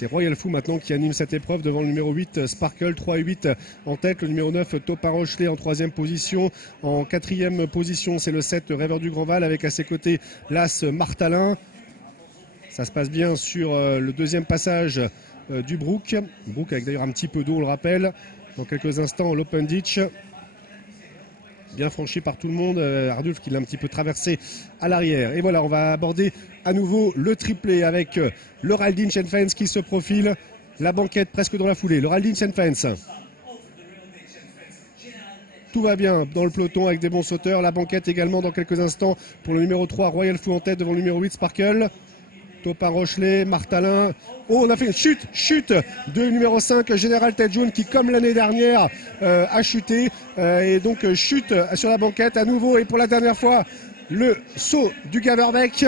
C'est Royal Fou maintenant qui anime cette épreuve devant le numéro 8 Sparkle, 3 et 8 en tête, le numéro 9 Topin Rochelet en troisième position, en quatrième position c'est le 7 Rêveur du Grand Val avec à ses côtés l'As Martalin. Ça se passe bien sur le deuxième passage du Brook avec d'ailleurs un petit peu d'eau on le rappelle. Dans quelques instants l'Open Ditch. Bien franchi par tout le monde, Ardulf qui l'a un petit peu traversé à l'arrière. Et voilà, on va aborder à nouveau le triplé avec le Raldin Shenfens qui se profile. La banquette presque dans la foulée. Le Raldin Shenfens. Tout va bien dans le peloton avec des bons sauteurs. La banquette également dans quelques instants pour le numéro 3 Royal Fou en tête devant le numéro 8 Sparkle. Topin Rochelet, Martalin. Oh, on a fait une chute de numéro 5, Général Tête Jaune, qui, comme l'année dernière, a chuté. Et donc, chute sur la banquette à nouveau. Et pour la dernière fois, le saut du Gaverbeck.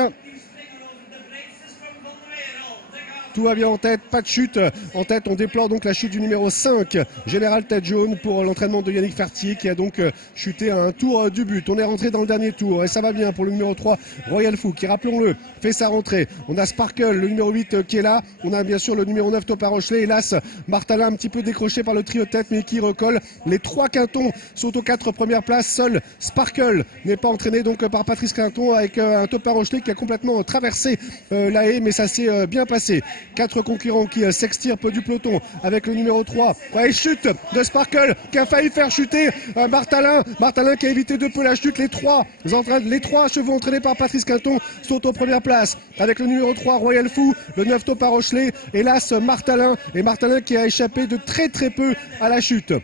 Tout va bien en tête, pas de chute. En tête, on déplore donc la chute du numéro 5, Général Tête Jaune, pour l'entraînement de Yannick Fertier, qui a donc chuté à un tour du but. On est rentré dans le dernier tour et ça va bien pour le numéro 3, Royal Fou, qui, rappelons-le, fait sa rentrée. On a Sparkle, le numéro 8, qui est là. On a bien sûr le numéro 9, Topin Rochelet. Hélas, Martalin un petit peu décroché par le trio de tête, mais qui recolle. Les 3 quintons sont aux 4 premières places. Seul Sparkle n'est pas entraîné donc par Patrice Quinton avec un Topin Rochelet qui a complètement traversé la haie, mais ça s'est bien passé. 4 concurrents qui s'extirpent du peloton avec le numéro 3. Ouais, chute de Sparkle qui a failli faire chuter Martalin qui a évité de peu la chute. Les trois chevaux entraînés par Patrice Quinton sont aux premières places avec le numéro 3 Royal Fou, le 9 Topin Rochelet, hélas Martalin qui a échappé de très peu à la chute.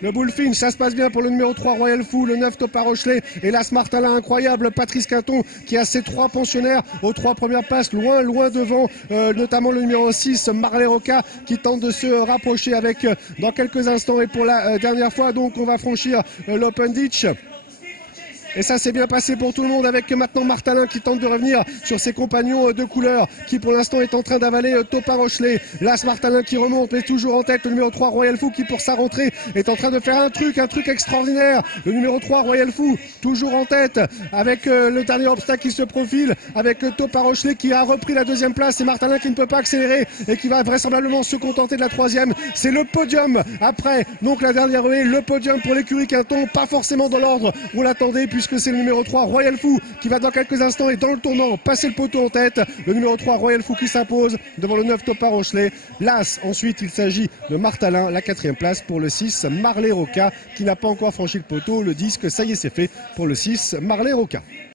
Le Bullfinch, ça se passe bien pour le numéro 3 Royal Fou, le 9 Topin Rochelet, hélas Martalin incroyable, Patrice Quinton qui a ses 3 pensionnaires aux 3 premières places, loin devant, notamment le numéro 6 Marley Roca qui tente de se rapprocher avec dans quelques instants. Et pour la dernière fois donc on va franchir l'Open Ditch. Et ça s'est bien passé pour tout le monde avec maintenant Martalin qui tente de revenir sur ses compagnons de couleur qui pour l'instant est en train d'avaler Topin Rochelet. L'As Martalin qui remonte mais toujours en tête le numéro 3 Royal Fou qui pour sa rentrée est en train de faire un truc extraordinaire. Le numéro 3 Royal Fou toujours en tête avec le dernier obstacle qui se profile avec Topin Rochelet qui a repris la deuxième place et Martalin qui ne peut pas accélérer et qui va vraisemblablement se contenter de la troisième. C'est le podium après donc la dernière haie, le podium pour l'écurie Quinton, pas forcément dans l'ordre où l'attendait puisque c'est le numéro 3 Royal Fou qui va dans quelques instants et dans le tournant passer le poteau en tête. Le numéro 3 Royal Fou qui s'impose devant le 9 Topin Rochelet. L'As ensuite il s'agit de Martalin, la 4e place pour le 6 Marley Roca qui n'a pas encore franchi le poteau. Le disque ça y est c'est fait pour le 6 Marley Roca.